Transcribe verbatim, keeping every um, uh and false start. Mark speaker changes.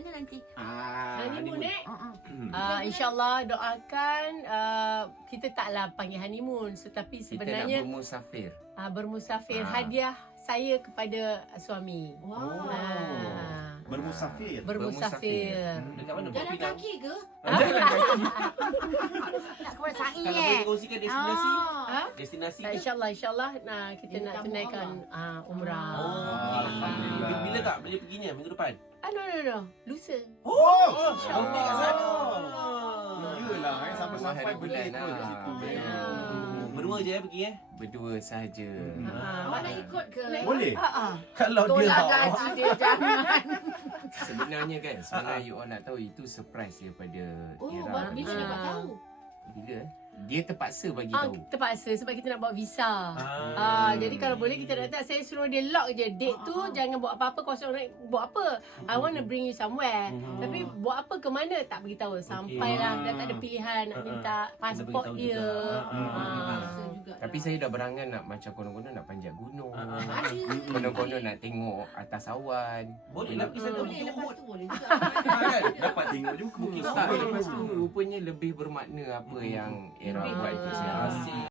Speaker 1: nanti?
Speaker 2: Ah,
Speaker 3: Honeymoon eh?
Speaker 1: Uh-uh.
Speaker 3: Uh, InsyaAllah doakan uh, kita taklah panggil honeymoon, tetapi
Speaker 4: Kita nak
Speaker 3: sebenarnya
Speaker 4: bermusafir.
Speaker 3: uh, bermusafir,
Speaker 4: Ah.
Speaker 3: hadiah saya kepada suami.
Speaker 1: Wow.
Speaker 3: Ah.
Speaker 2: Bermusafir.
Speaker 3: Bermusafir.
Speaker 5: Dekat mana?
Speaker 1: Jalan
Speaker 5: Pinang?
Speaker 1: kaki ke?
Speaker 5: Jalan kaki.
Speaker 1: Nak kepada sa'i
Speaker 5: Kalau
Speaker 1: eh?
Speaker 5: boleh kongsikan destinasi.
Speaker 3: Ha?
Speaker 5: Destinasi
Speaker 3: Nah,
Speaker 5: ke?
Speaker 3: InsyaAllah, InsyaAllah nah, kita
Speaker 1: Dia
Speaker 3: nak
Speaker 1: tamu
Speaker 3: tunaikan uh, umrah.
Speaker 5: Oh,
Speaker 2: Ah, Alhamdulillah.
Speaker 5: okay. Bila tak? Bila perginya? Minggu depan?
Speaker 3: Ah, no, no, no. Lusa.
Speaker 2: Oh,
Speaker 5: Okey kat sana.
Speaker 2: Iyalah, eh, sampai-sampai
Speaker 4: Hari
Speaker 2: boleh
Speaker 4: bulan
Speaker 2: pun kat
Speaker 4: lah.
Speaker 2: situ.
Speaker 3: Ya.
Speaker 5: Berdua je eh pergi eh?
Speaker 4: Berdua sahaja.
Speaker 3: Ah,
Speaker 1: Awak nak ikut ke?
Speaker 2: Boleh?
Speaker 3: Ha ah.
Speaker 5: Kalau
Speaker 1: Tolak gaji dia, jangan.
Speaker 4: Sebenarnya kan, sebenarnya you all nak tahu itu surprise daripada
Speaker 1: Oh,
Speaker 4: Ira.
Speaker 1: baru bila dapat
Speaker 3: Ah.
Speaker 1: tahu?
Speaker 4: Bila? Dia terpaksa bagi
Speaker 3: Ah,
Speaker 4: tahu.
Speaker 3: terpaksa sebab kita nak buat visa.
Speaker 5: Ah.
Speaker 3: Ah, jadi kalau boleh kita nak tak saya suruh dia lock je date tu,
Speaker 1: Ah, ah.
Speaker 3: jangan buat apa-apa kosong nak buat apa. I want to bring you somewhere.
Speaker 5: Mhm.
Speaker 3: Tapi buat apa ke mana tak beritahu. Sampailah dah tak ada pilihan nak
Speaker 5: Ah, ah.
Speaker 3: minta pasport
Speaker 5: beritahu
Speaker 3: dia.
Speaker 5: juga. Ah, ah.
Speaker 3: Ah.
Speaker 1: Paksa juga.
Speaker 4: Tapi saya dah berangan nak macam konon-konon nak panjat gunung.
Speaker 5: Ah,
Speaker 1: Ada.
Speaker 4: Konon-konon nak tengok atas awan.
Speaker 5: Boleh lah pergi sana.
Speaker 1: Boleh lepas tu boleh juga.
Speaker 5: Kan?
Speaker 2: Dapat tengok juga.
Speaker 5: Bukit
Speaker 4: Tak,
Speaker 5: Start.
Speaker 4: lepas tu rupanya lebih bermakna apa yang Era
Speaker 1: Lebih
Speaker 4: buat itu saya rasa.
Speaker 5: Asyik.